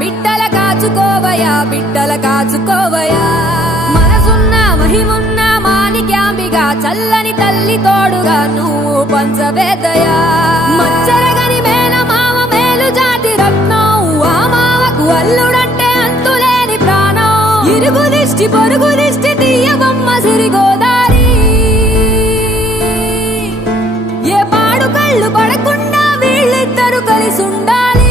బిడ్డల కాచుకోవయా బిడ్డల కాచుకోవయా మనసున్న మహిమున్న మాణిక్యాంబిగా చల్లని తల్లి తోడుగా నువ్వు పంచవేదయా మచ్చరగని మేన మామ మేలు జాతి రత్నం ఆ మామకు అల్లుడంటే అంతులేని ప్రాణం ఇరుగు దిష్టి పొరుగు దిష్టి తీయబొమ్మ సిరిగోదారి ఏ పాడు కళ్ళు పడకుండా వీళ్ళిద్దరు కలిసి ఉండాలి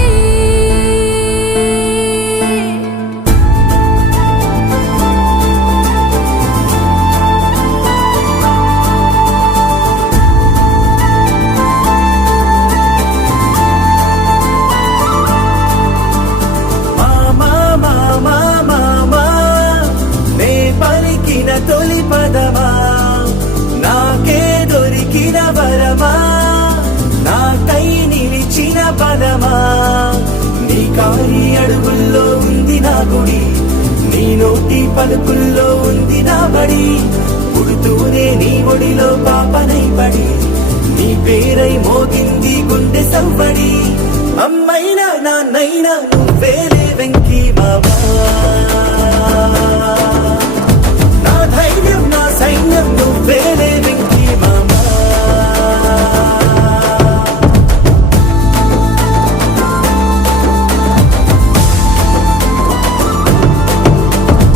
తొలి పదమా నాకే దొరికిన వరమా నాకై నిలిచిన పదమా నీ కారి అడుగుల్లో ఉంది నా గుడి నీ నోటి పలుకుల్లో ఉంది నా బడి పుడుతూనే నీ ఒడిలో పాపనై పడి నీ పేరై మోగింది గుండె సవ్వడి అమ్మైనా నాన్నైనా నువ్వేలే వెంకీ బాబా